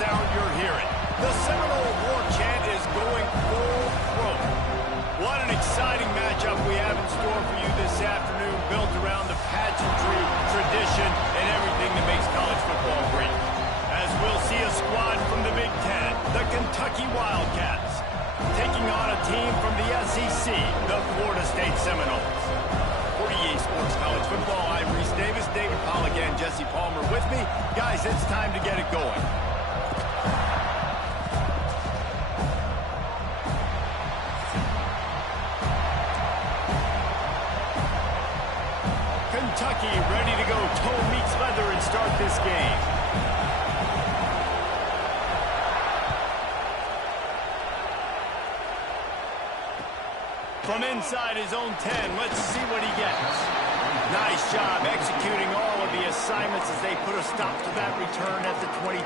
sound you're hearing. The Seminole War chant is going full throat. What an exciting matchup we have in store for you this afternoon, built around the pageantry, tradition, and everything that makes college football great. As we'll see a squad from the Big Ten, the Kentucky Wildcats, taking on a team from the SEC, the Florida State Seminoles. For EA Sports College Football, I'm Reese Davis, David Polligan, Jesse Palmer with me. Guys, it's time to get it going. Kentucky ready to go toe meets leather and start this game. From inside his own 10, let's see what he gets. Nice job executing all of the assignments as they put a stop to that return at the 22.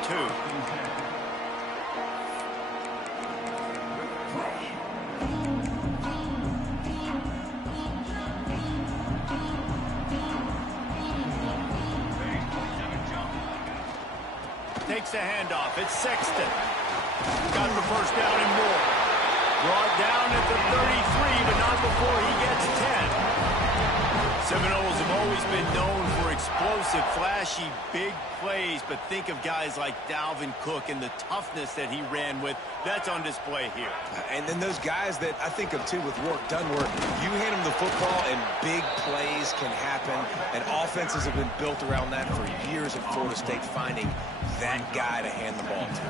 Takes the handoff. It's Sexton. Got the first down and more. Brought down at the 33, but not before he gets 10. Seminoles have always been known for explosive, flashy, big plays, but think of guys like Dalvin Cook and the toughness that he ran with. That's on display here. And then those guys that I think of, too, with work done work. You hand them the football, and big plays can happen, and offenses have been built around that for years at Florida State, finding that guy to hand the ball to.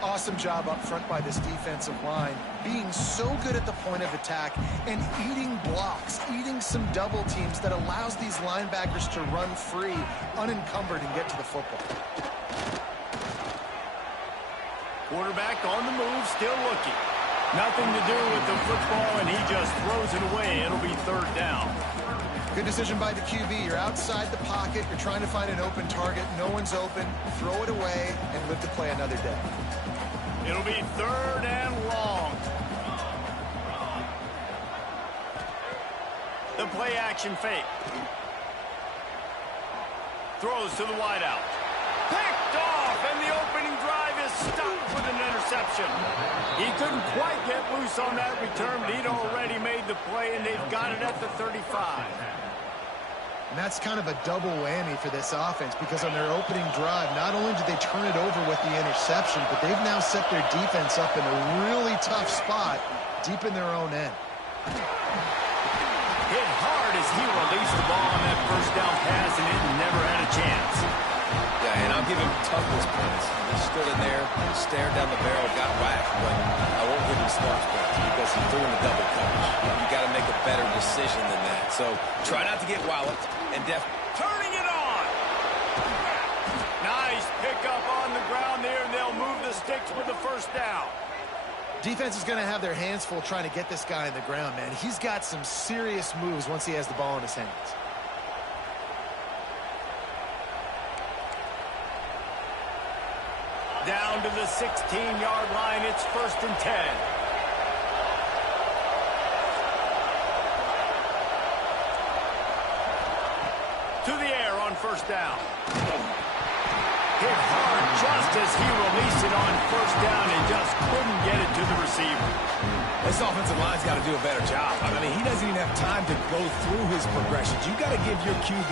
Awesome job up front by this defensive line, being so good at the point of attack and eating blocks, eating some double teams that allows these linebackers to run free, unencumbered, and get to the football. Quarterback on the move, still looking. Nothing to do with the football, and he just throws it away. It'll be third down. Good decision by the QB. You're outside the pocket. You're trying to find an open target. No one's open. Throw it away and live to play another day. It'll be third and long. The play action fake. Throws to the wideout. Picked off, and the opening drive is stopped with an interception. He couldn't quite get loose on that return, but he'd already made the play, and they've got it at the 35. And that's kind of a double whammy for this offense, because on their opening drive, not only did they turn it over with the interception, but they've now set their defense up in a really tough spot deep in their own end. Hit hard as he released the ball on that first down pass, and it never had a chance. Yeah, and I'll give him toughness points. He stood in there, stared down the barrel, got whacked, but I won't give him smarts points because he threw in the double coverage. You got to make a better decision than that. So try not to get walloped and turning it on. Nice pickup on the ground there, and they'll move the sticks with the first down. Defense is going to have their hands full trying to get this guy on the ground, man. He's got some serious moves once he has the ball in his hands. Down to the 16-yard line. It's first and 10. To the air on first down. Hit hard just as he released it on first down and just couldn't get it to the receiver. This offensive line's got to do a better job. I mean, he doesn't even have time to go through his progressions. You got to give your QB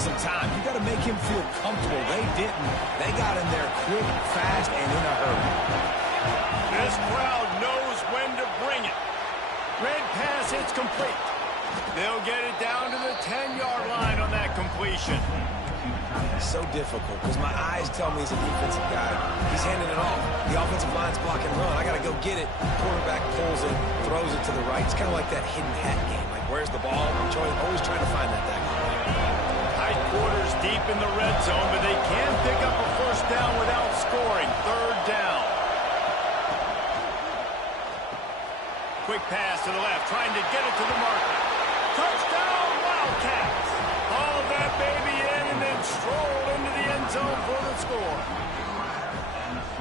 some time. You got to make him feel comfortable. They didn't. They got in there quick, fast, and in a hurry. This crowd knows when to bring it. Red pass, it's complete. They'll get it down to the 10-yard line on that completion. So difficult because my eyes tell me he's a defensive guy. He's handing it off. The offensive line's blocking run. I got to go get it. Quarterback pulls it, throws it to the right. It's kind of like that hidden hat game. Like, where's the ball? I'm always trying to find that guy. Tight quarters deep in the red zone, but they can pick up a first down without scoring. Third down. Quick pass to the left, trying to get it to the marker. Touchdown, Wildcats. All that baby in and then stroll into the end zone for the score.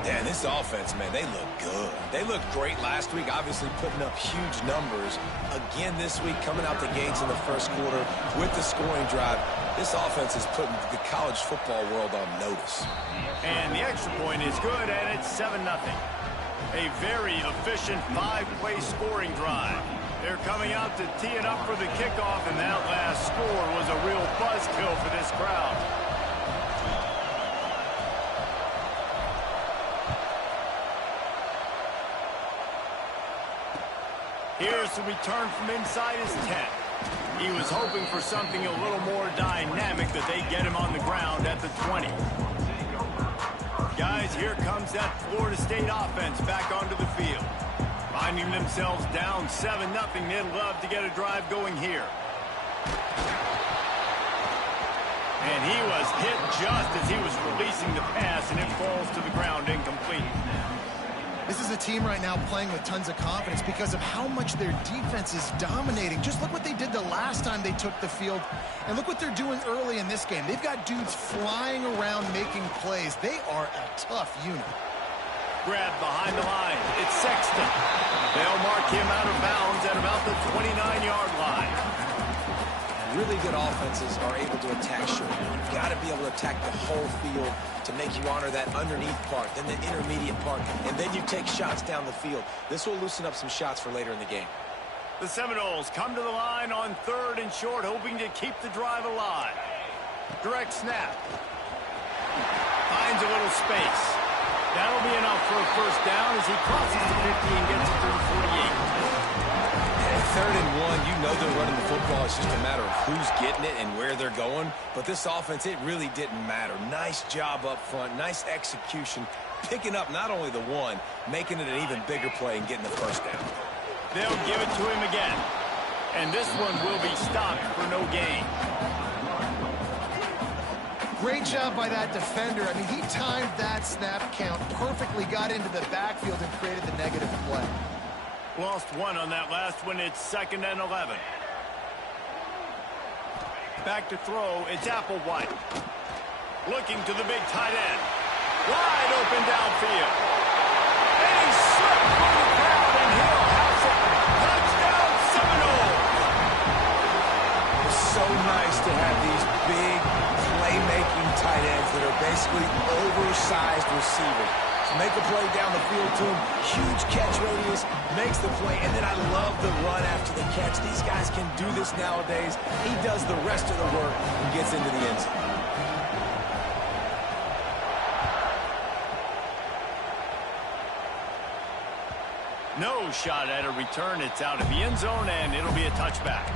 Yeah, this offense, man, they look good. They looked great last week, obviously putting up huge numbers. Again this week, coming out the gates in the first quarter with the scoring drive. This offense is putting the college football world on notice. And the extra point is good, and it's 7-0. A very efficient 5-play scoring drive. They're coming out to tee it up for the kickoff, and that last score was a real buzzkill for this crowd. Here's the return from inside his 10. He was hoping for something a little more dynamic, that they get him on the ground at the 20. Guys, here comes that Florida State offense back onto the field. Finding themselves down 7-0, they'd love to get a drive going here. And he was hit just as he was releasing the pass, and it falls to the ground incomplete. This is a team right now playing with tons of confidence because of how much their defense is dominating. Just look what they did the last time they took the field, and look what they're doing early in this game. They've got dudes flying around making plays. They are a tough unit. Grab behind the line. It's Sexton. They'll mark him out of bounds at about the 29-yard line. Really good offenses are able to attack short. You've got to be able to attack the whole field to make you honor that underneath part, then the intermediate part, and then you take shots down the field. This will loosen up some shots for later in the game. The Seminoles come to the line on 3rd and short, hoping to keep the drive alive. Direct snap. Finds a little space. That'll be enough for a first down as he crosses the 50 and gets it to the 48. At 3rd and 1, you know they're running the football. It's just a matter of who's getting it and where they're going. But this offense, it really didn't matter. Nice job up front, nice execution, picking up not only the one, making it an even bigger play and getting the first down. They'll give it to him again. And this one will be stopped for no gain. Great job by that defender. I mean, he timed that snap count perfectly, got into the backfield, and created the negative play. Lost one on that last one. It's 2nd and 11. Back to throw. It's Applewhite. Looking to the big tight end. Wide open downfield. And he slipped through the crowd, and he'll house it. Touchdown, Seminoles. It's so nice to have these big playmaking tight ends that are basically oversized receivers. Make a play down the field to him, huge catch radius, makes the play, and then I love the run after the catch. These guys can do this nowadays. He does the rest of the work and gets into the end zone. No shot at a return. It's out of the end zone, and it'll be a touchback.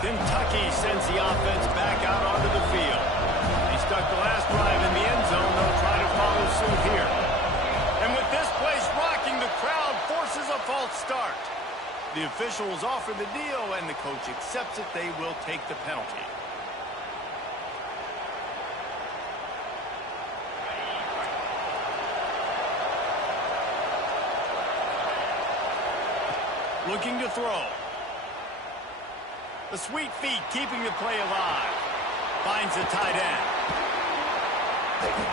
Kentucky sends the offense back out onto the field. They stuck the last drive in the end zone. They'll try to follow suit here. And with this place rocking, the crowd forces a false start. The officials offer the deal, and the coach accepts it. They will take the penalty. Looking to throw. The sweet feet keeping the play alive. Finds the tight end.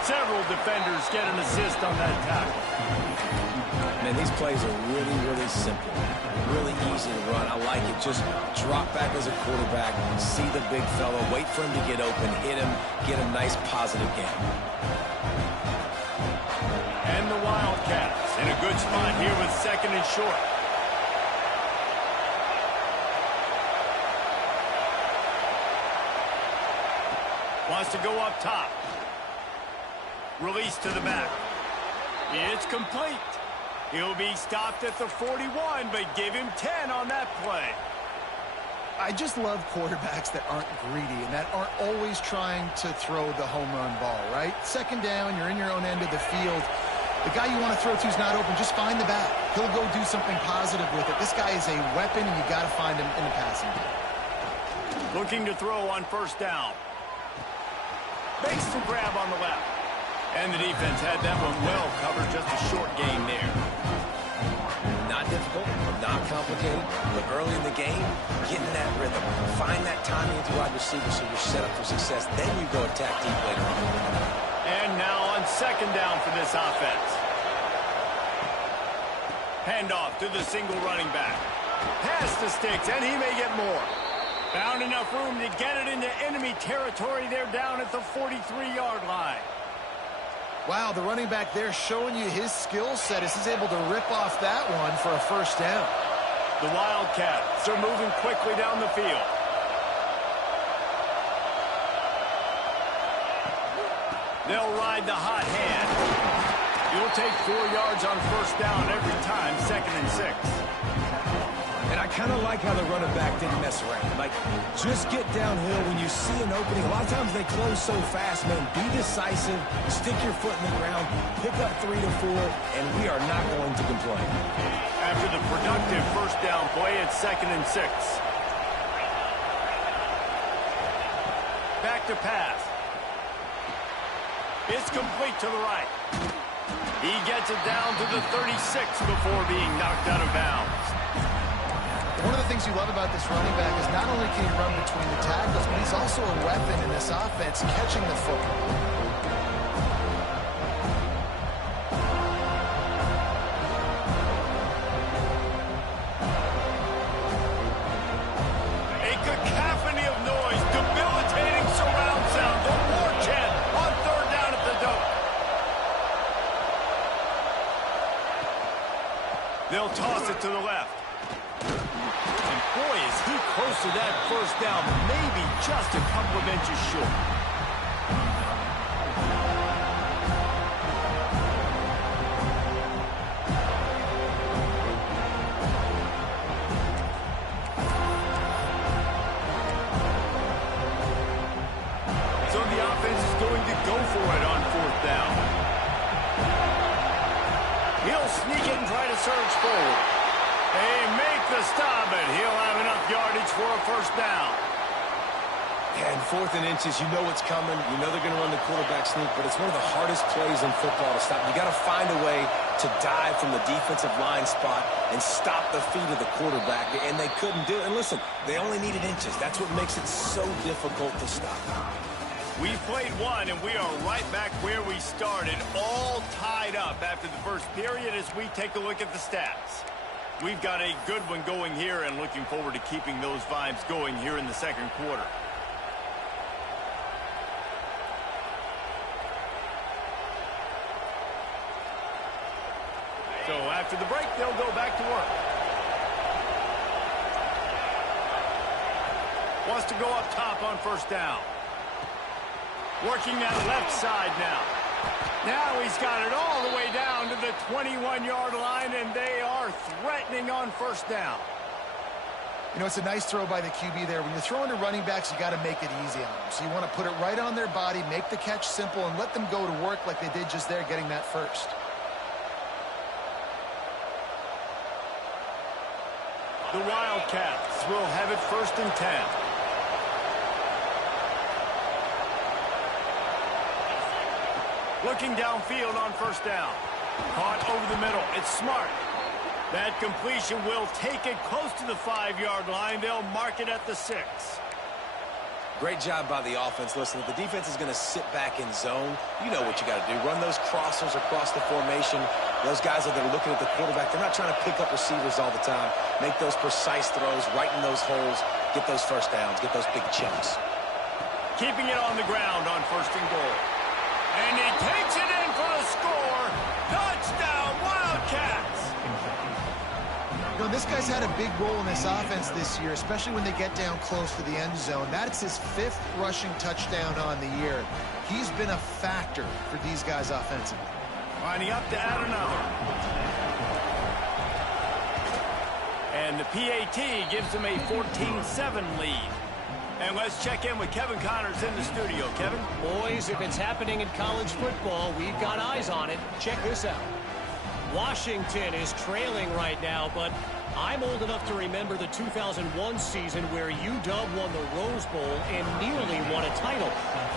Several defenders get an assist on that tackle. Man, these plays are really, really simple. Really easy to run. I like it. Just drop back as a quarterback, see the big fella, wait for him to get open, hit him, get a nice positive game. And the Wildcats in a good spot here with 2nd and short. Wants to go up top. Release to the back. It's complete. He'll be stopped at the 41, but give him 10 on that play. I just love quarterbacks that aren't greedy and that aren't always trying to throw the home run ball, right? 2nd down, you're in your own end of the field. The guy you want to throw to is not open. Just find the back. He'll go do something positive with it. This guy is a weapon, and you got to find him in the passing game. Looking to throw on 1st down. Makes the grab on the left. And the defense had that one well covered. Just a short game there. Not difficult, not complicated, but early in the game, get in that rhythm. Find that timing with your wide receiver so you're set up for success. Then you go attack deep later on. And now on second down for this offense. Handoff to the single running back. Pass the sticks, and he may get more. Found enough room to get it into enemy territory. They're down at the 43-yard line. Wow, the running back there showing you his skill set as he's able to rip off that one for a first down. The Wildcats are moving quickly down the field. They'll ride the hot hand. You'll take 4 yards on first down every time, 2nd and 6. And I kind of like how the running back didn't mess around. Like, just get downhill when you see an opening. A lot of times they close so fast, man. Be decisive, stick your foot in the ground, pick up 3 to 4, and we are not going to complain. After the productive first down play, it's 2nd and 6. Back to pass. It's complete to the right. He gets it down to the 36 before being knocked out of bounds. One of the things you love about this running back is not only can he run between the tackles, but he's also a weapon in this offense, catching the football. A cacophony of noise, debilitating surround sound. The war chant on third down at the dope. They'll toss it to the left. And boy, is he close to that first down, maybe just a couple of inches short. So the offense is going to go for it on fourth down. He'll sneak it and try to surge forward. They make the stop, and he'll have enough yardage for a first down. And 4th and inches, you know what's coming. You know they're going to run the quarterback sneak, but it's one of the hardest plays in football to stop. You got to find a way to dive from the defensive line spot and stop the feet of the quarterback, and they couldn't do it. And listen, they only needed inches. That's what makes it so difficult to stop. We've played one, and we are right back where we started, all tied up after the first period as we take a look at the stats. We've got a good one going here and looking forward to keeping those vibes going here in the second quarter. So after the break, they'll go back to work. Wants to go up top on first down. Working that left side now. Now he's got it all the way down to the 21-yard line, and they are threatening on first down. You know, it's a nice throw by the QB there. When you're throwing to running backs, you got to make it easy on them. So you want to put it right on their body, make the catch simple, and let them go to work like they did just there, getting that first. The Wildcats will have it 1st and 10. Looking downfield on first down. Caught over the middle. It's smart. That completion will take it close to the 5-yard line. They'll mark it at the 6. Great job by the offense. Listen, if the defense is going to sit back in zone, you know what you got to do. Run those crossers across the formation. Those guys that are looking at the quarterback, they're not trying to pick up receivers all the time. Make those precise throws, right in those holes, get those first downs, get those big chunks. Keeping it on the ground on 1st and goal. And he takes it in for the score. Touchdown, Wildcats! You know, this guy's had a big role in this offense this year, especially when they get down close to the end zone. That's his 5th rushing touchdown on the year. He's been a factor for these guys offensively. Lining up to add another. And the PAT gives them a 14-7 lead. And let's check in with Kevin Connors in the studio. Kevin? Boys, if it's happening in college football, we've got eyes on it. Check this out. Washington is trailing right now, but I'm old enough to remember the 2001 season where UW won the Rose Bowl and nearly won a title.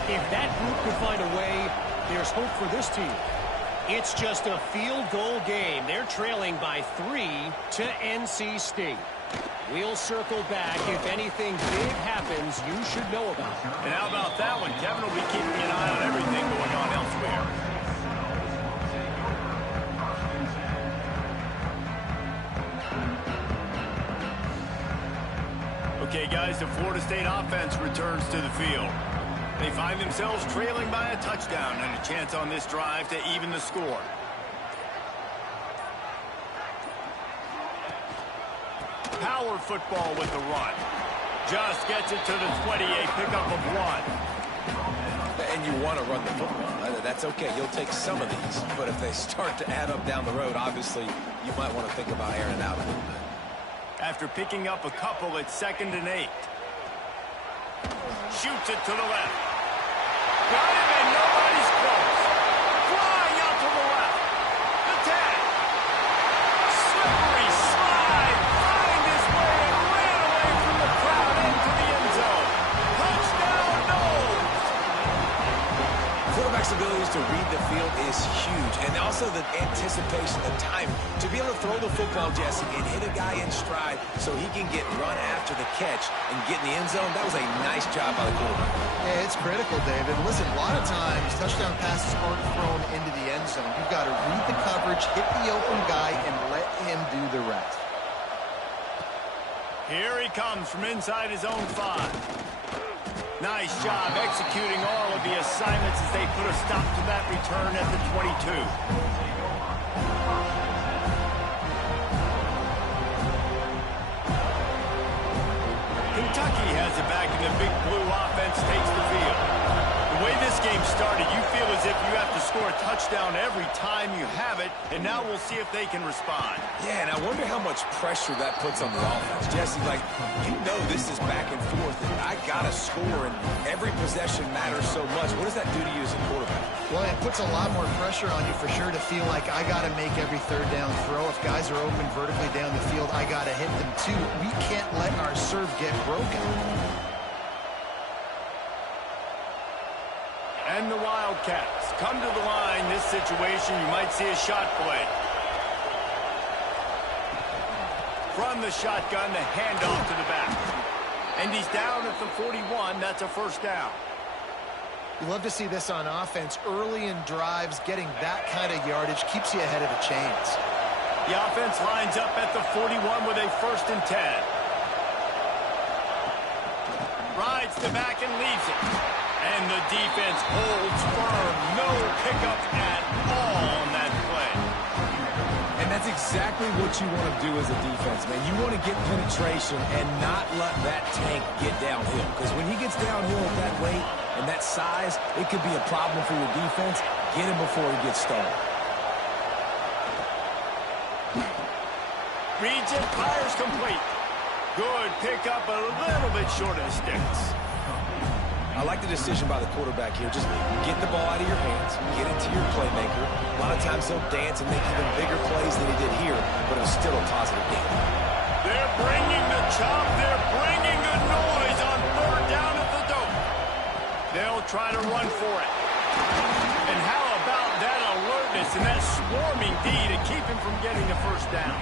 If that group could find a way, there's hope for this team. It's just a field goal game. They're trailing by 3 to NC State. We'll circle back. If anything big happens, you should know about it. And how about that one? Kevin will be keeping an eye on everything going on elsewhere. here. Okay, guys, the Florida State offense returns to the field. They find themselves trailing by a touchdown and a chance on this drive to even the score. Power football with the run. Just gets it to the 20, a pickup of 1. And you want to run the football. That's okay. You'll take some of these. But if they start to add up down the road, obviously, you might want to think about airing it out a little bit. After picking up a couple, it's 2nd and 8. Shoots it to the left. Got him, and nobody's close. Flying out to the left. The tag. Slippery slide. Find his way and ran away from the crowd into the end zone. Touchdown, Noles. Quarterback's abilities to read the field is huge. And also the anticipation, the time. To be able to throw the football, Jesse, and hit a guy in stride so he can get run after the catch and get in the end zone, that was a nice job by the quarterback. Yeah, it's critical, David. Listen, a lot of times touchdown passes aren't thrown into the end zone. You've got to read the coverage, hit the open guy, and let him do the rest. Here he comes from inside his own 5. Nice job executing all of the assignments as they put a stop to that return at the 22. Kentucky has it back, and the big blue offense takes the field. The way this game started, you feel as if you have to score a touchdown every time you have it, and now we'll see if they can respond. Yeah, and I wonder how much pressure that puts on the offense. Jesse, like, you know this is back and forth, and I got to score, and every possession matters so much. What does that do to you as a quarterback? Well, it puts a lot more pressure on you for sure to feel like I got to make every 3rd down throw. If guys are open vertically down the field, I got to hit them too. We can't let our serve get broken. And the Wildcats come to the line. This situation, you might see a shot play. From the shotgun, the handoff to the back. And he's down at the 41. That's a 1st down. You love to see this on offense. Early in drives, getting that kind of yardage keeps you ahead of the chains. The offense lines up at the 41 with a 1st and 10. Rides the back and leaves it. And the defense holds firm. No pickup at all on that play. And that's exactly what you want to do as a defense, man. You want to get penetration and not let that tank get downhill. Because when he gets downhill at that weight and that size, it could be a problem for your defense. Get him before he gets started. Reads it, fires complete. Good pickup, a little bit short of the sticks. I like the decision by the quarterback here. Just get the ball out of your hands, get it to your playmaker. A lot of times he'll dance and make even bigger plays than he did here, but it was still a positive game. They're bringing the chop. They're bringing the noise on 3rd down at the Dome. They'll try to run for it. And how about that alertness and that swarming D to keep him from getting the 1st down?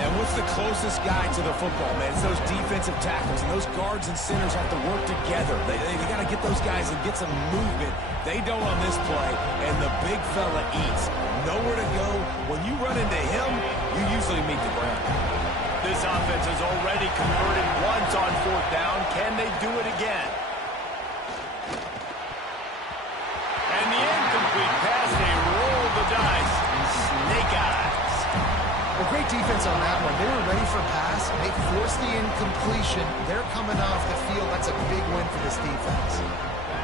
And what's the closest guy to the football, man? It's those defensive tackles, and those guards and centers have to work together. They got to get those guys and get some movement. They don't on this play, and the big fella eats. Nowhere to go. When you run into him, you usually meet the ground. This offense has already converted once on 4th down. Can they do it again? And the incomplete pass, they roll the dice. Snake eyes. Well, great defense on that one. They were ready for pass. They forced the incompletion. They're coming off the field. That's a big win for this defense.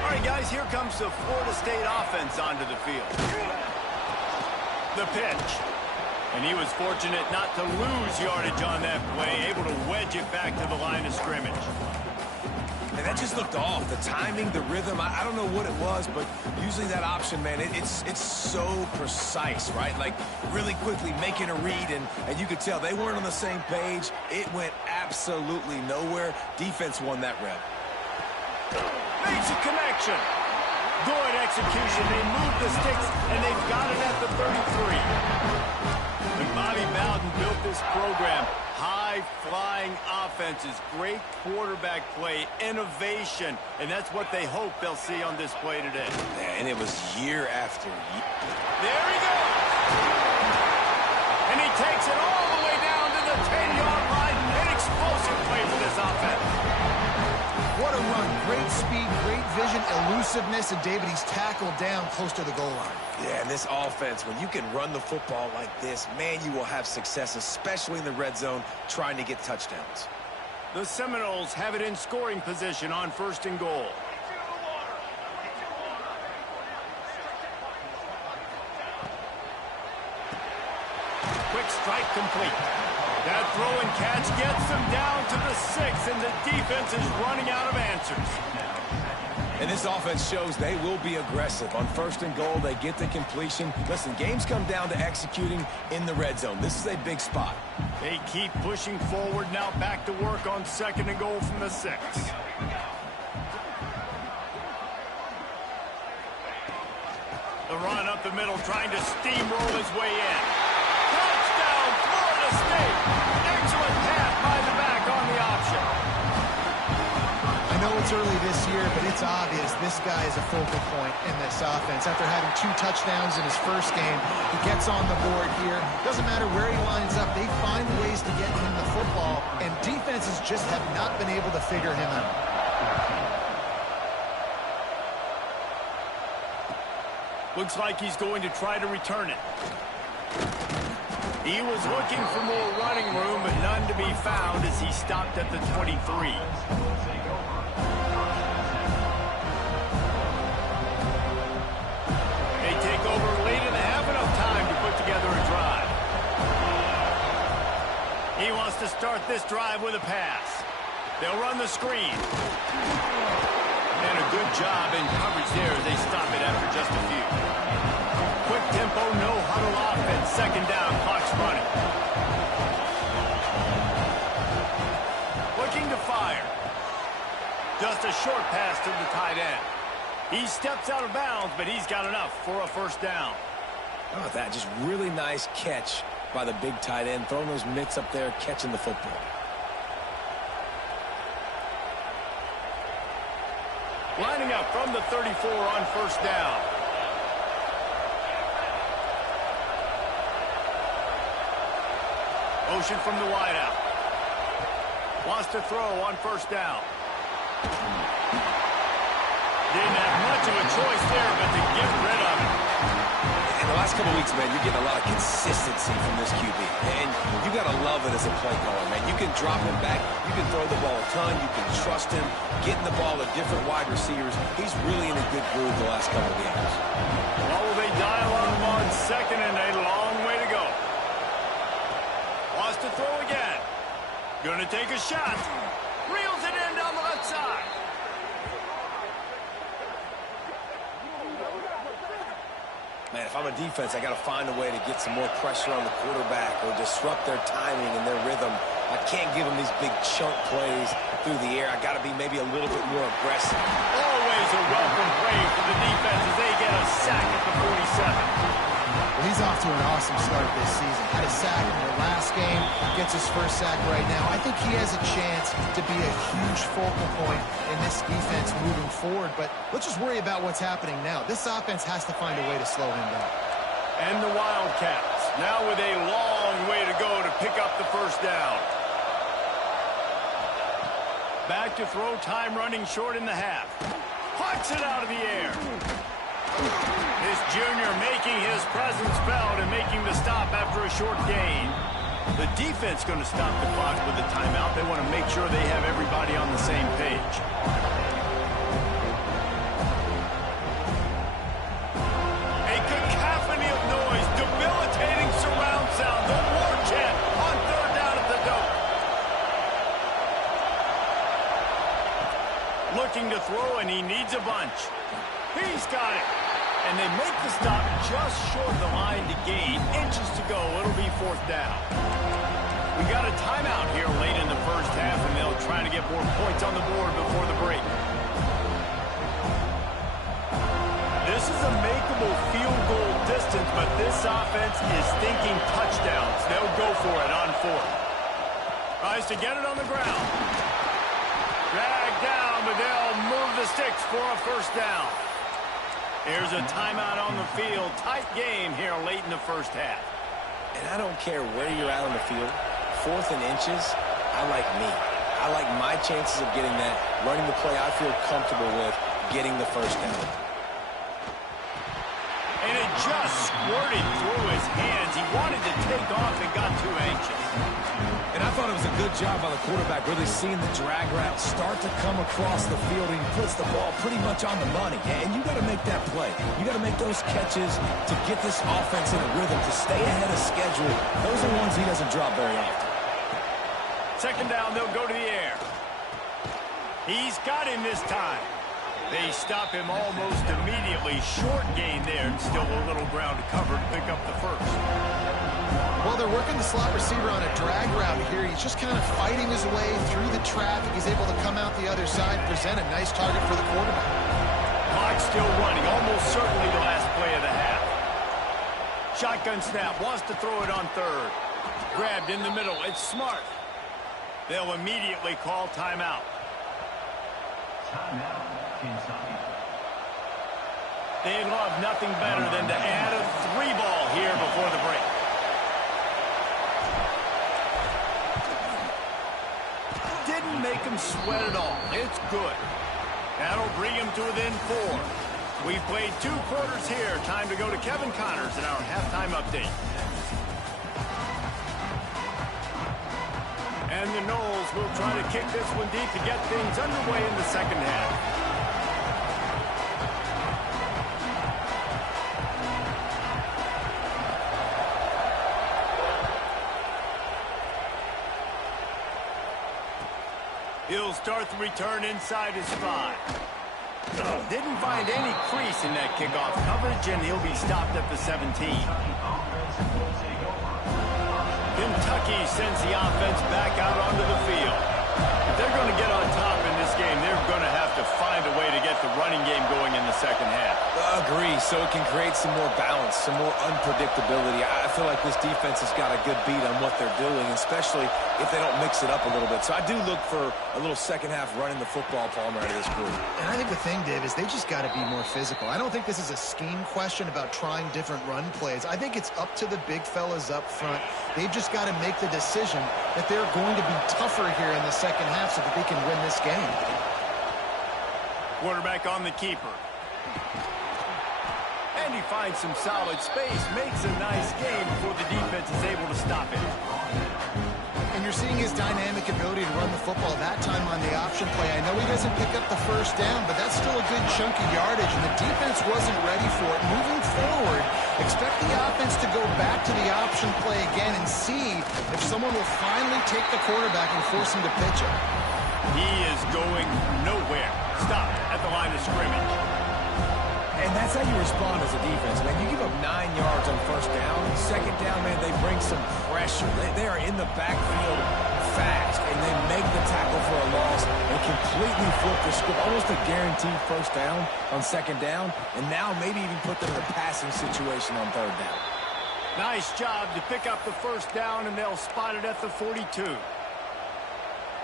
All right, guys, here comes the Florida State offense onto the field. The pitch. And he was fortunate not to lose yardage on that play, able to wedge it back to the line of scrimmage. And that just looked off. The timing, the rhythm, I don't know what it was, but usually that option, man, it's so precise, right? Like, really quickly making a read, and you could tell they weren't on the same page. It went absolutely nowhere. Defense won that rep. Makes a connection. Good execution. They moved the sticks, and they've got it at the 33. When Bobby Bowden built this program, high-flying offenses, great quarterback play, innovation, and that's what they hope they'll see on display today. Yeah, and it was year after year. There he goes! And he takes it all the way down to the 10-yard line. An explosive play for this offense. What a run. Great speed, great vision, elusiveness, and David, he's tackled down close to the goal line. Yeah, and this offense, when you can run the football like this, man, you will have success, especially in the red zone, trying to get touchdowns. The Seminoles have it in scoring position on 1st and goal. Quick strike complete. That throw and catch gets them down to the 6, and the defense is running out of answers. And this offense shows they will be aggressive. On 1st and goal, they get the completion. Listen, games come down to executing in the red zone. This is a big spot. They keep pushing forward, now back to work on 2nd and goal from the 6. The run up the middle, trying to steamroll his way in. Touchdown, Florida State! Excellent pass by the back on the option. I know it's early this year, but it's obvious this guy is a focal point in this offense. After having 2 touchdowns in his first game, he gets on the board here. Doesn't matter where he lines up, they find ways to get him the football, and defenses just have not been able to figure him out. Looks like he's going to try to return it. He was looking for more running room, but none to be found as he stopped at the 23. They take over late in the half, enough time to put together a drive. He wants to start this drive with a pass. They'll run the screen. And a good job in coverage there as they stop it after just a few. Quick tempo, no huddle offense. 2nd down, clock's running. Looking to fire. Just a short pass to the tight end. He steps out of bounds, but he's got enough for a 1st down. How about that? Just really nice catch by the big tight end, throwing those mitts up there, catching the football. Lining up from the 34 on 1st down. Motion from the wideout. Wants to throw on 1st down. Didn't have much of a choice there, but to get rid of it. In the last couple of weeks, man, you're getting a lot of consistency from this QB. And you got to love it as a play caller, man. You can drop him back. You can throw the ball a ton. You can trust him. Getting the ball to different wide receivers. He's really in a good groove the last couple of games. Well, will they dial on him on 2nd and a long way to go? Wants to throw again. Gonna take a shot. Reels it in down the left side. Man, if I'm a defense, I got to find a way to get some more pressure on the quarterback or disrupt their timing and their rhythm. I can't give them these big chunk plays through the air. I got to be maybe a little bit more aggressive. Always a welcome play for the defense as they get a sack at the 47. Well, he's off to an awesome start this season. Had a sack in the last game, gets his 1st sack right now. I think he has a chance to be a huge focal point in this defense moving forward, but let's just worry about what's happening now. This offense has to find a way to slow him down. And the Wildcats, now with a long way to go to pick up the 1st down. Back to throw, time running short in the half. Hawks it out of the air. This junior making his presence felt and making the stop after a short gain. The defense going to stop the clock with a timeout. They want to make sure they have everybody on the same page. A cacophony of noise, debilitating surround sound. The war chant on 3rd down at the dope. Looking to throw, and he needs a bunch. He's got it. And they make the stop just short of the line to gain. Inches to go. It'll be 4th down. We got a timeout here late in the 1st half, and they'll try to get more points on the board before the break. This is a makeable field goal distance, but this offense is thinking touchdowns. They'll go for it on 4th. Tries to get it on the ground. Dragged down, but they'll move the sticks for a first down. Here's a timeout on the field. Tight game here late in the first half. And I don't care where you're at on the field. 4th and inches, I like me. I like my chances of getting that, running the play I feel comfortable with, getting the first down. And it just squirted through his hands. He wanted to take off and got too anxious. And I thought it was a good job by the quarterback, really seeing the drag route start to come across the field. And he puts the ball pretty much on the money. And you got to make that play. You got to make those catches to get this offense in a rhythm, to stay ahead of schedule. Those are ones he doesn't drop very often. Second down, they'll go to the air. He's got him this time. They stop him almost immediately. Short gain there, and still a little ground to cover to pick up the first. Well, they're working the slot receiver on a drag route here. He's just kind of fighting his way through the traffic. He's able to come out the other side, present a nice target for the quarterback. Clock still running, almost certainly the last play of the half. Shotgun snap, wants to throw it on third. Grabbed in the middle, it's smart. They'll immediately call timeout. Timeout, Ncaa. They'd love nothing better than to add a 3-ball here before the break. Didn't make him sweat at all. It's good. That'll bring him to within 4. We've played 2 quarters here. Time to go to Kevin Connors in our halftime update. And the Knowles will try to kick this one deep to get things underway in the second half. He'll start the return inside his 5. Didn't find any crease in that kickoff coverage, and he'll be stopped at the 17. Kentucky sends the offense back out onto the field. If they're going to get on top in this game, they're going to have to find a way to get the running game going in the second half. Agree, so it can create some more balance, some more unpredictability. I feel like this defense has got a good beat on what they're doing, especially if they don't mix it up a little bit. So I do look for a little second half running the football, Palmer, out of this group. And I think the thing, Dave, is they just got to be more physical. I don't think this is a scheme question about trying different run plays. I think it's up to the big fellas up front. They've just got to make the decision that they're going to be tougher here in the second half so that they can win this game. Quarterback on the keeper. And he finds some solid space, makes a nice game before the defense is able to stop him. And you're seeing his dynamic ability to run the football that time on the option play. I know he doesn't pick up the first down, but that's still a good chunk of yardage, and the defense wasn't ready for it. Moving forward, expect the offense to go back to the option play again and see if someone will finally take the quarterback and force him to pitch it. He is going nowhere. Stopped at the line of scrimmage. And that's how you respond as a defense, man. You give up 9 yards on first down. Second down, man, they bring some pressure. They are in the backfield fast, and they make the tackle for a loss and completely flip the script. Almost a guaranteed first down on second down, and now maybe even put them in a passing situation on third down. Nice job to pick up the first down, and they'll spot it at the 42.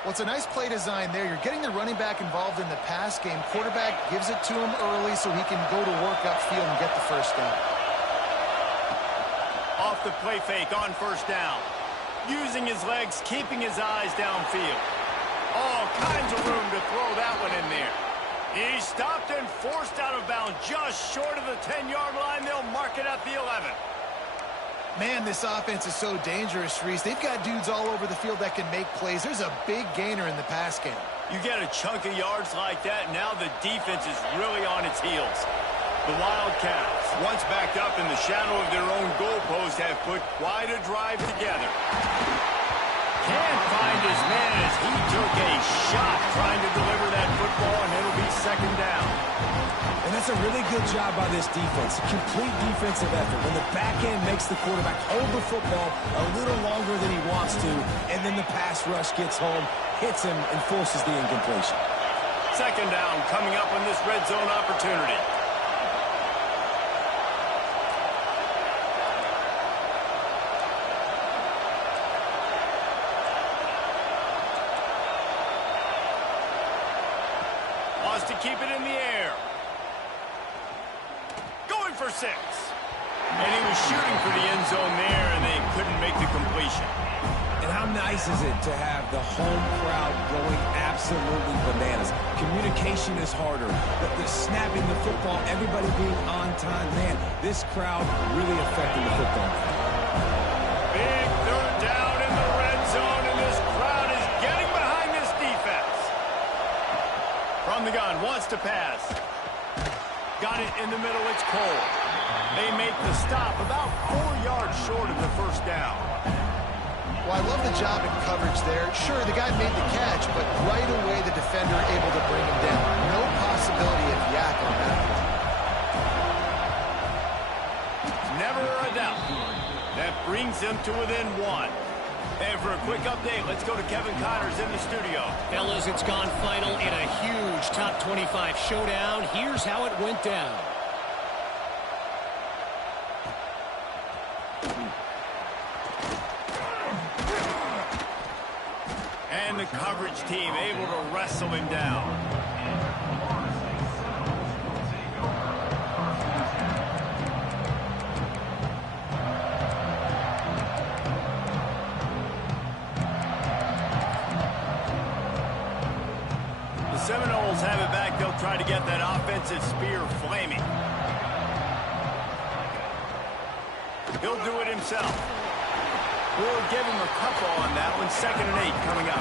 Well, it's a nice play design there. You're getting the running back involved in the pass game. Quarterback gives it to him early so he can go to work upfield and get the first down. Off the play fake on first down. Using his legs, keeping his eyes downfield. All kinds of room to throw that one in there. He's stopped and forced out of bounds just short of the 10-yard line. They'll mark it at the 11. Man, this offense is so dangerous, Reese. They've got dudes all over the field that can make plays. There's a big gainer in the pass game. You get a chunk of yards like that, now the defense is really on its heels. The Wildcats, once backed up in the shadow of their own goalpost, have put quite a drive together. Can't find his man as he took a shot trying to deliver that football, and it'll be second down. And that's a really good job by this defense. Complete defensive effort. When the back end makes the quarterback hold the football a little longer than he wants to, and then the pass rush gets home, hits him, and forces the incompletion. Second down coming up on this red zone opportunity. keep it in the air. Going for 6. And he was shooting for the end zone there, and they couldn't make the completion. And how nice is it to have the home crowd going absolutely bananas? Communication is harder. The snapping the football, everybody being on time. Man, this crowd really affecting the football game. Big third down in the red zone, and this crowd is getting behind this defense. From the gun, wants to pass. Got it in the middle, it's Cole. They make the stop about 4 yards short of the first down. Well, I love the job in coverage there. Sure, the guy made the catch, but right away the defender able to bring him down. No possibility of yak on that. Never a doubt. That brings them to within 1. And for a quick update, let's go to Kevin Connors in the studio. Fellas, it's gone final in a huge top 25 showdown. Here's how it went down. And the coverage team able to wrestle him down. The Seminoles have it back. They'll try to get that offensive spear flaming. He'll do it himself. We'll give him a couple on that one. 2nd and 8 coming up.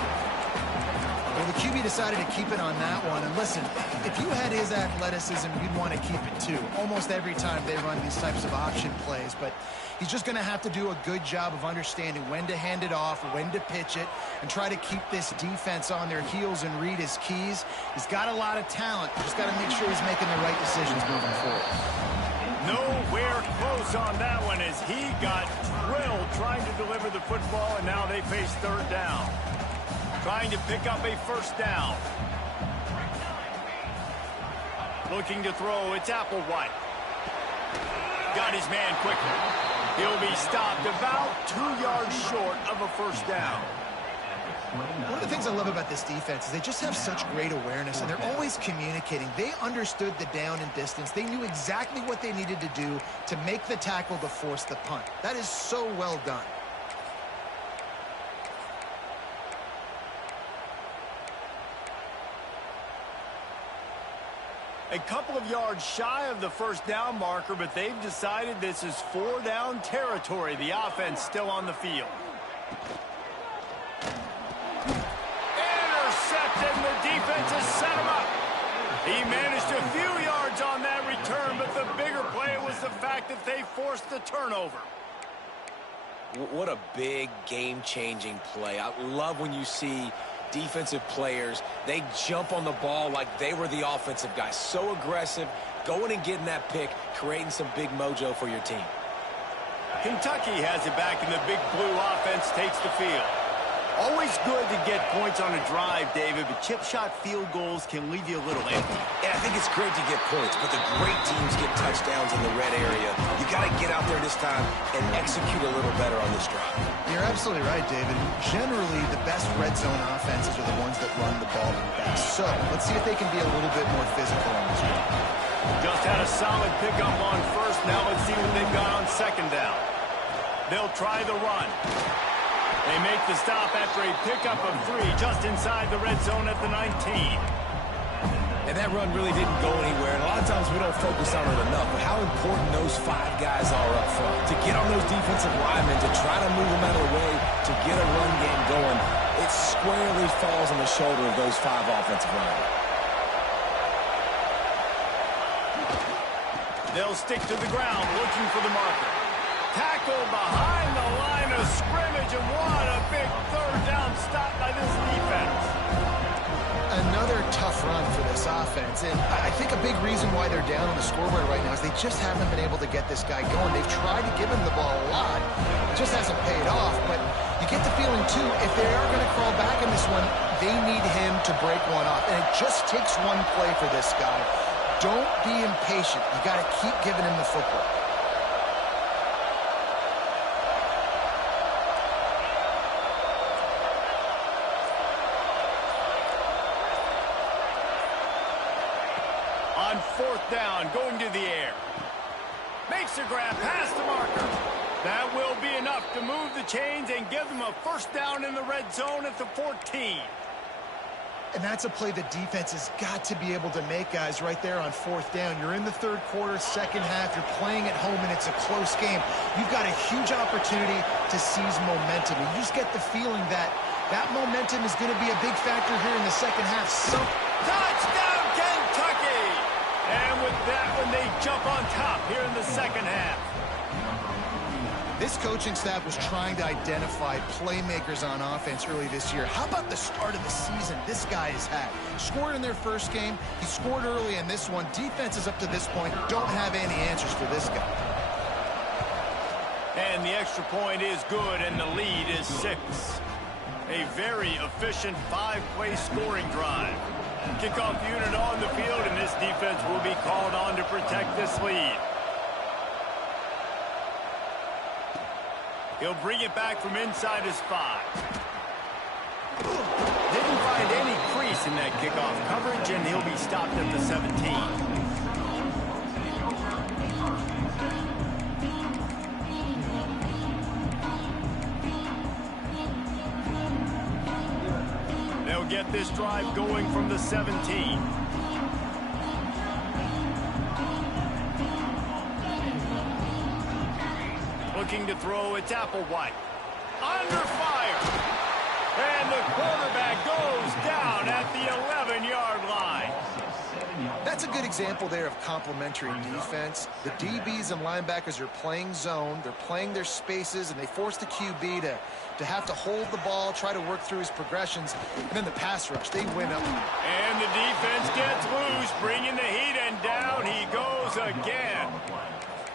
Well, the QB decided to keep it on that one. And listen, if you had his athleticism, you'd want to keep it too. Almost every time they run these types of option plays. But he's just going to have to do a good job of understanding when to hand it off, when to pitch it, and try to keep this defense on their heels and read his keys. He's got a lot of talent. Just got to make sure he's making the right decisions moving forward. Nowhere close on that one as he got drilled trying to deliver the football, and now they face 3rd down. Trying to pick up a 1st down. Looking to throw, it's Applewhite. Got his man quickly. He'll be stopped about 2 yards short of a 1st down. One of the things I love about this defense is they just have such great awareness, and they're always communicating. They understood the down and distance. They knew exactly what they needed to do to make the tackle to force the punt. That is so well done. A couple of yards shy of the 1st down marker, but they've decided this is 4 down territory. The offense still on the field. Intercepted, and the defense has set him up. He managed a few yards on that return, but the bigger play was the fact that they forced the turnover. What a big game-changing play. I love when you see defensive players, they jump on the ball like they were the offensive guy. So aggressive, going and getting that pick, creating some big mojo for your team. Kentucky has it back, and the big blue offense takes the field. Always good to get points on a drive, David, but chip shot field goals can leave you a little empty. Yeah, I think it's great to get points, but the great teams get touchdowns in the red area. You got to get out there this time and execute a little better on this drive. You're absolutely right, David. Generally, the best red zone offenses are the ones that run the ball the best. So, let's see if they can be a little bit more physical on this one. Just had a solid pickup on 1st. Now let's see what they've got on 2nd down. They'll try the run. They make the stop after a pickup of 3 just inside the red zone at the 19. And that run really didn't go anywhere. And a lot of times we don't focus on it enough, but how important those 5 guys are up front. To get on those defensive linemen, to try to move them out of the way, to get a run game going, it squarely falls on the shoulder of those 5 offensive linemen. They'll stick to the ground looking for the marker. Tackle behind the line of scrimmage, and what a big 3rd down stop by this defense. Another tough run for this offense, and I think a big reason why they're down on the scoreboard right now is they just haven't been able to get this guy going. They've tried to give him the ball a lot. It just hasn't paid off, but you get the feeling, too, if they are going to crawl back in this one, they need him to break one off, and it just takes one play for this guy. Don't be impatient. You got to keep giving him the football. fourth down, going to the air. Makes a grab past the marker. That will be enough to move the chains and give them a first down in the red zone at the 14. And that's a play the defense has got to be able to make, guys, right there on fourth down. You're in the third quarter, second half. You're playing at home, and it's a close game. You've got a huge opportunity to seize momentum. And you just get the feeling that that momentum is going to be a big factor here in the second half. Touchdown, Kentucky! And with that one, they jump on top here in the second half. This coaching staff was trying to identify playmakers on offense early this year. How about the start of the season this guy has had? Scored in their first game. He scored early in this one. Defenses up to this point don't have any answers for this guy. And the extra point is good, and the lead is 6. A very efficient 5-play scoring drive. Kickoff unit on the field, and this defense will be called on to protect this lead. He'll bring it back from inside his 5. Didn't find any crease in that kickoff coverage, and he'll be stopped at the 17. They'll get this drive going from the 17. Looking to throw, it's Applewhite. Under fire. And the quarterback goes down at the 11-yard line. That's a good example there of complementary defense. The DBs and linebackers are playing zone. They're playing their spaces, and they force the QB to have to hold the ball, try to work through his progressions. And then the pass rush, they win up. And the defense gets loose, bringing the heat, and down he goes again.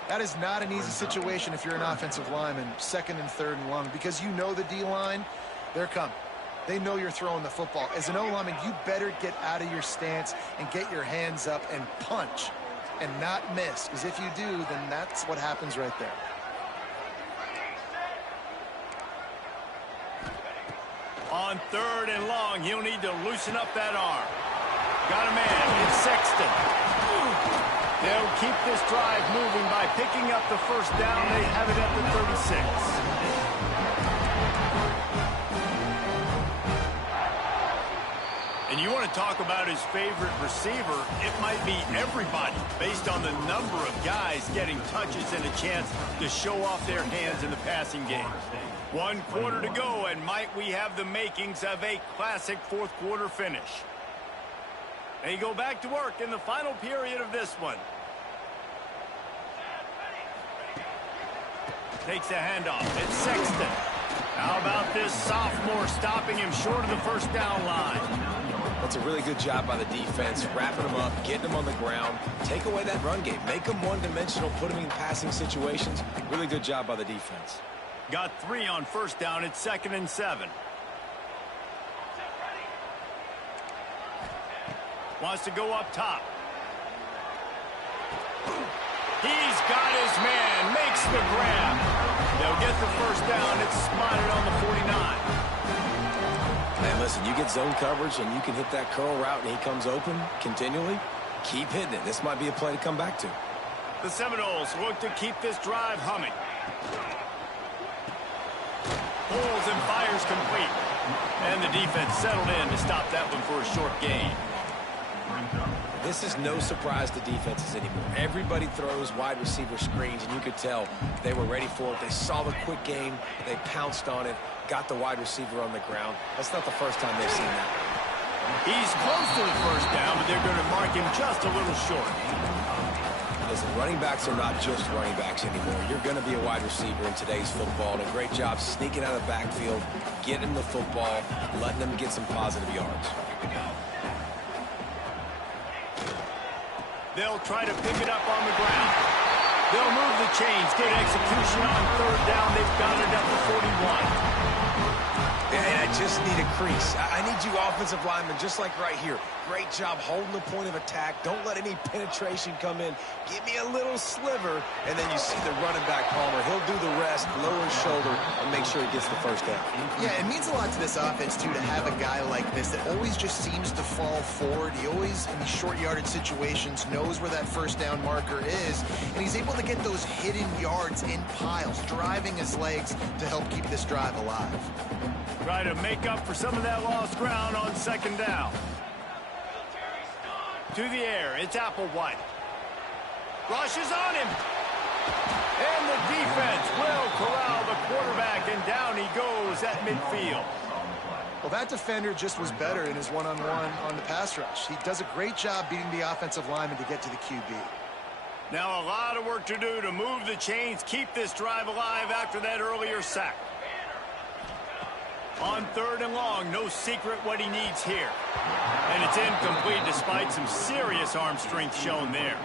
That is not an easy situation if you're an offensive lineman, second and third and long, because you know the D-line, they're coming. They know you're throwing the football. As an O-lineman, you better get out of your stance and get your hands up and punch and not miss, because if you do, then that's what happens right there. On third and long, he'll need to loosen up that arm. Got a man, it's Sexton. They'll keep this drive moving by picking up the first down. They have it at the 36. And you want to talk about his favorite receiver, it might be everybody based on the number of guys getting touches and a chance to show off their hands in the passing game. 1 quarter to go, and might we have the makings of a classic fourth quarter finish. They go back to work in the final period of this one. Takes a handoff. It's Sexton. How about this sophomore stopping him short of the first down line? That's a really good job by the defense, wrapping him up, getting him on the ground. Take away that run game. Make him one-dimensional, put him in passing situations. Really good job by the defense. Got 3 on first down. It's 2nd and 7. Wants to go up top. He's got his man. Makes the grab. They'll get the first down. It's spotted on the 49. Man, listen, you get zone coverage and you can hit that curl route and he comes open continually. Keep hitting it. This might be a play to come back to. The Seminoles look to keep this drive humming. Pulls and fires complete. And the defense settled in to stop that one for a short gain. This is no surprise to defenses anymore. Everybody throws wide receiver screens, and you could tell they were ready for it. They saw the quick game. They pounced on it, got the wide receiver on the ground. That's not the first time they've seen that. He's close to the first down, but they're going to mark him just a little short. Listen, running backs are not just running backs anymore. You're going to be a wide receiver in today's football, and a great job sneaking out of the backfield, getting the football, letting them get some positive yards. They'll try to pick it up on the ground. They'll move the chains, get execution on third down. They've got it at the 41. And I just need a crease. I need you offensive linemen, just like right here. Great job holding the point of attack. Don't let any penetration come in. Give me a little sliver, and then you see the running back, Palmer. He'll do the rest. desk, lower his shoulder, and make sure he gets the first down. Yeah, it means a lot to this offense, too, to have a guy like this that always just seems to fall forward. He always, in these short yardage situations, knows where that first down marker is, and he's able to get those hidden yards in piles, driving his legs to help keep this drive alive. Try to make up for some of that lost ground on second down. To the air, it's Applewhite. Rushes on him. And the defense will corral the quarterback, and down he goes at midfield. Well, that defender just was better in his one-on-one on the pass rush. He does a great job beating the offensive lineman to get to the QB. Now a lot of work to do to move the chains, keep this drive alive after that earlier sack. On third and long, no secret what he needs here. And it's incomplete despite some serious arm strength shown there.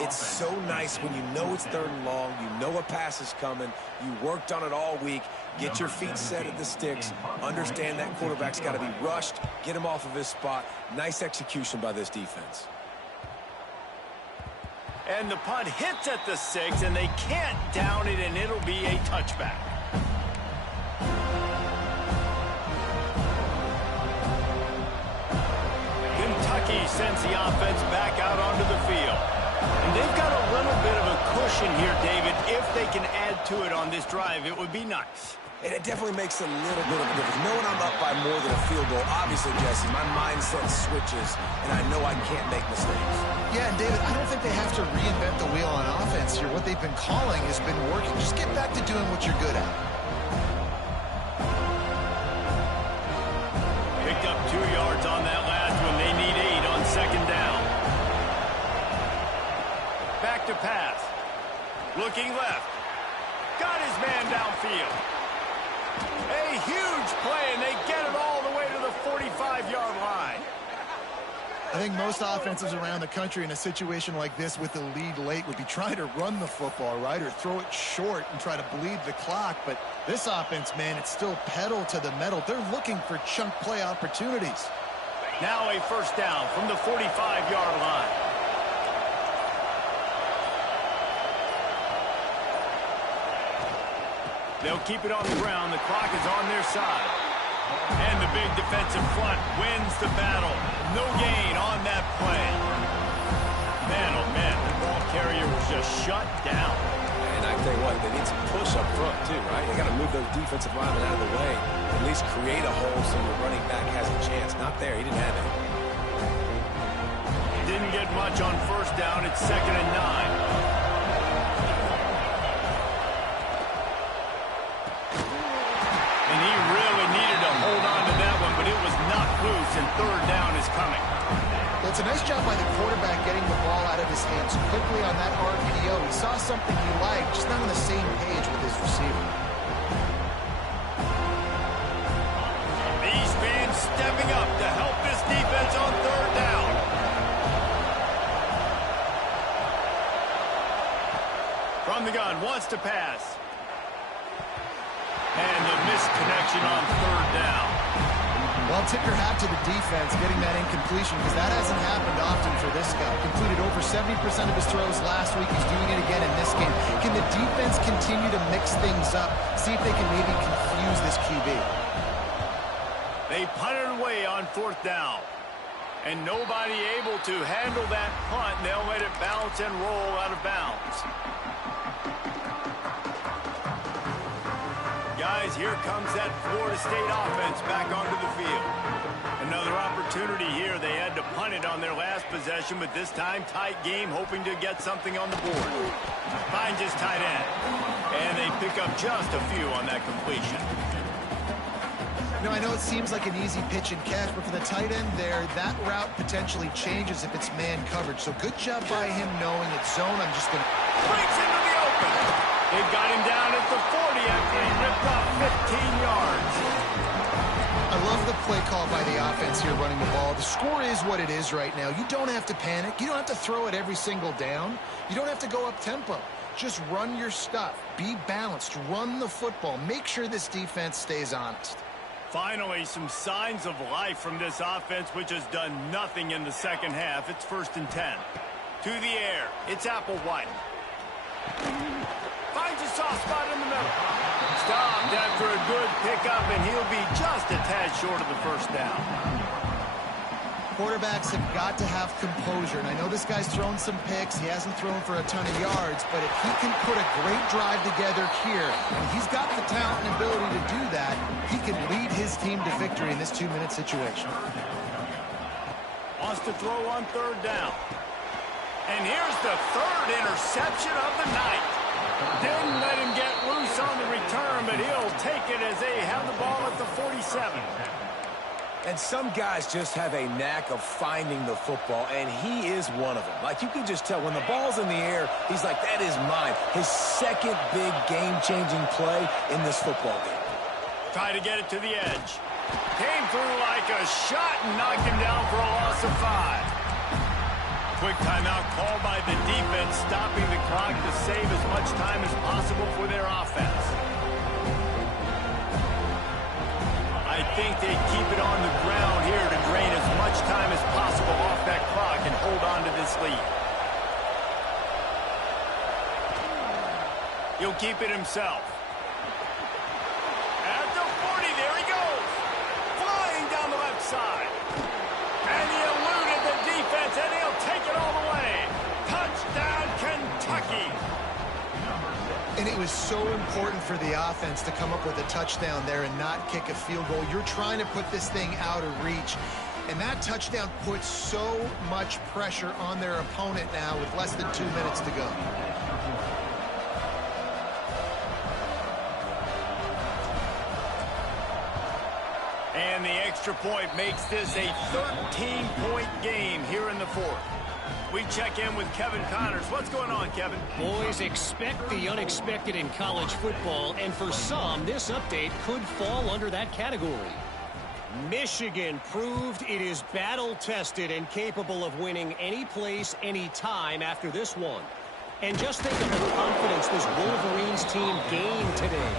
It's so nice when you know it's third and long, you know a pass is coming, you worked on it all week, get your feet set at the sticks, understand that quarterback's got to be rushed, get him off of his spot. Nice execution by this defense. And the punt hits at the 6, and they can't down it, and it'll be a touchback. Kentucky sends the offense back out onto the field. And they've got a little bit of a cushion here, David. If they can add to it on this drive, it would be nice. And it definitely makes a little bit of a difference. Knowing I'm up by more than a field goal, obviously, Jesse, my mindset switches, and I know I can't make mistakes. Yeah, and David, I don't think they have to reinvent the wheel on offense here. What they've been calling has been working. Just get back to doing what you're good at. Picked up 2 yards on that last one. They need 8 on second down. Back to pass. Looking left. Got his man downfield. A huge play, and they get it all the way to the 45-yard line. I think most offenses around the country in a situation like this with the lead late would be trying to run the football, right, or throw it short and try to bleed the clock. But this offense, man, it's still pedal to the metal. They're looking for chunk play opportunities. Now a first down from the 45-yard line. They'll keep it on the ground. The clock is on their side. And the big defensive front wins the battle. No gain on that play. Man, oh man, the ball carrier was just shut down. And I tell you what, they need some push up front too, right? They got to move those defensive linemen out of the way. At least create a hole so the running back has a chance. Not there. He didn't have it. Didn't get much on first down. It's 2nd and 9. And he really needed to hold on to that one, but it was knocked loose, and third down is coming. Well, it's a nice job by the quarterback getting the ball out of his hands quickly on that RPO. He saw something he liked, just not on the same page with his receiver. These fans stepping up to help this defense on third down. From the gun, wants to pass. And the missed connection on third down. Well, tip your hat to the defense getting that incompletion, because that hasn't happened often for this guy. Completed over 70% of his throws last week. He's doing it again in this game. Can the defense continue to mix things up? See if they can maybe confuse this QB. They punted away on fourth down. And nobody able to handle that punt. They'll let it bounce and roll out of bounds. Guys, here comes that Florida State offense back onto the field. Another opportunity here. They had to punt it on their last possession, but this time tight game, hoping to get something on the board. Finds his tight end. And they pick up just a few on that completion. You know, I know it seems like an easy pitch and catch, but for the tight end there, that route potentially changes if it's man coverage. So good job by him knowing it's zone. I'm just going to... Breaks into the open. They've got him down at the 40 after he ripped off 15 yards. I love the play call by the offense here running the ball. The score is what it is right now. You don't have to panic. You don't have to throw it every single down. You don't have to go up tempo. Just run your stuff. Be balanced. Run the football. Make sure this defense stays honest. Finally, some signs of life from this offense, which has done nothing in the second half. It's 1st and 10. To the air. It's Applewhite. Finds a soft spot in the middle. stopped after a good pickup, and he'll be just a tad short of the first down. Quarterbacks have got to have composure, and I know this guy's thrown some picks. He hasn't thrown for a ton of yards, but if he can put a great drive together here, and he's got the talent and ability to do that, he can lead his team to victory in this 2-minute situation. Wants to throw on third down. And here's the third interception of the night. Didn't let him get loose on the return, but he'll take it as they have the ball at the 47. And some guys just have a knack of finding the football, and he is one of them. Like, you can just tell when the ball's in the air, he's like, that is mine. His second big game-changing play in this football game. Try to get it to the edge. Came through like a shot and knocked him down for a loss of 5. Quick timeout called by the defense, stopping the clock to save as much time as possible for their offense. I think they keep it on the ground here to drain as much time as possible off that clock and hold on to this lead. He'll keep it himself. At the 40, there he goes. Flying down the left side. And he eluded the defense, and he'll take it all the way. Touchdown, Kentucky. And it was so important for the offense to come up with a touchdown there and not kick a field goal. You're trying to put this thing out of reach. And that touchdown puts so much pressure on their opponent now with less than 2 minutes to go. And the extra point makes this a 13-point game here in the fourth. We check in with Kevin Connors. What's going on, Kevin? Boys, expect the unexpected in college football, and for some, this update could fall under that category. Michigan proved it is battle-tested and capable of winning any place, any time after this one. And just think of the confidence this Wolverines team gained today.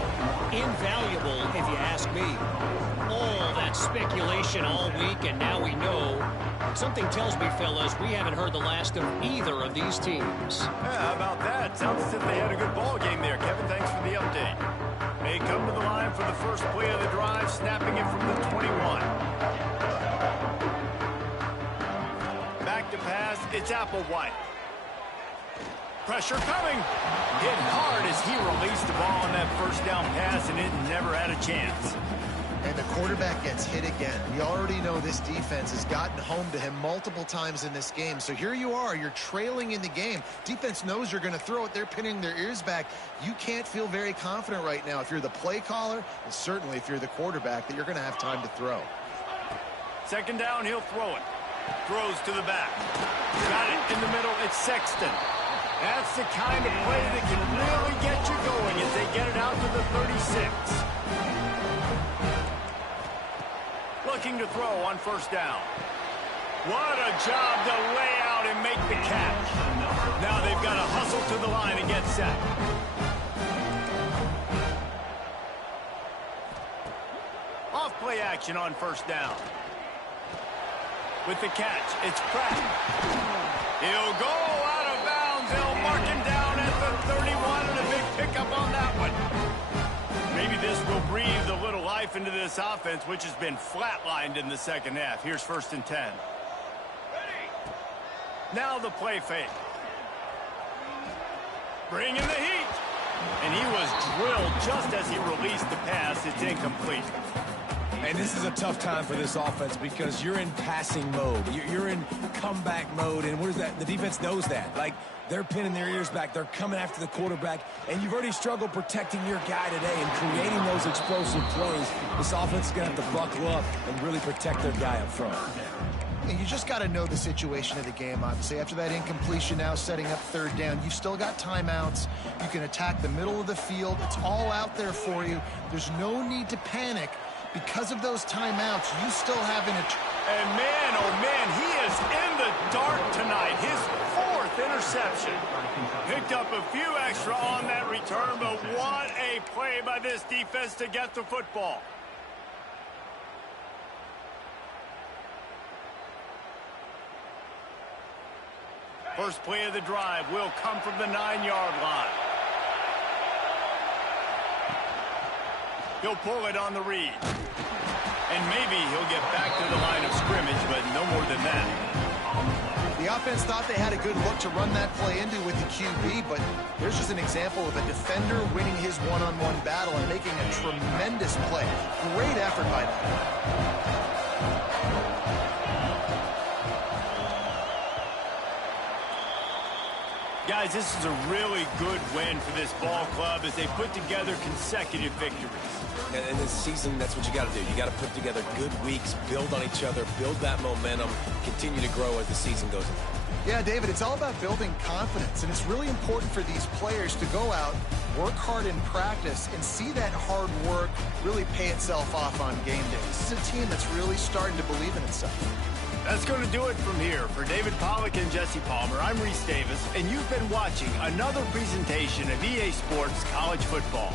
Invaluable, if you ask me. All that speculation all week, and now we know. Something tells me, fellas, we haven't heard the last of either of these teams. Yeah, how about that? Sounds as if they had a good ball game there. Kevin, thanks for the update. They come to the line for the first play of the drive, snapping it from the 21. Back to pass, it's Applewhite. Pressure coming. Hit hard as he released the ball on that first down pass, and it never had a chance. And the quarterback gets hit again. We already know this defense has gotten home to him multiple times in this game. So here you are, you're trailing in the game. Defense knows you're going to throw it. They're pinning their ears back. You can't feel very confident right now if you're the play caller, and certainly if you're the quarterback, that you're going to have time to throw. Second down, he'll throw it. Throws to the back. Got it in the middle. It's Sexton. That's the kind of play that can really get you going as they get it out to the 36. Looking to throw on first down. What a job to lay out and make the catch. Now they've got to hustle to the line and get set. Off play action on first down. With the catch, it's Pratt. He'll go out of bounds. They'll mark him down at the 31, and a big pickup on that one. Maybe this will breathe a little life into this offense, which has been flatlined in the second half. Here's 1st and 10. Now the play fake. Bring in the heat. And he was drilled just as he released the pass. It's incomplete. And this is a tough time for this offense because you're in passing mode. You're in comeback mode, and what is that? The defense knows that. Like, they're pinning their ears back. They're coming after the quarterback, and you've already struggled protecting your guy today and creating those explosive plays. This offense is going to have to buckle up and really protect their guy up front. And you just got to know the situation of the game, obviously. After that incompletion, now setting up third down, you've still got timeouts. You can attack the middle of the field. It's all out there for you. There's no need to panic. Because of those timeouts, you still have an... And man, oh man, he is in the dark tonight. His 4th interception. Picked up a few extra on that return, but what a play by this defense to get the football. First play of the drive will come from the 9-yard line. He'll pull it on the read. And maybe he'll get back to the line of scrimmage, but no more than that. The offense thought they had a good look to run that play into with the QB, but there's just an example of a defender winning his one-on-one battle and making a tremendous play. Great effort by them. Guys, this is a really good win for this ball club as they put together consecutive victories. And this season, that's what you got to do. You got to put together good weeks, build on each other, build that momentum, continue to grow as the season goes on. Yeah, David, it's all about building confidence, and it's really important for these players to go out, work hard in practice, and see that hard work really pay itself off on game day. This is a team that's really starting to believe in itself. That's going to do it from here. For David Pollack and Jesse Palmer, I'm Reese Davis, and you've been watching another presentation of EA Sports College Football.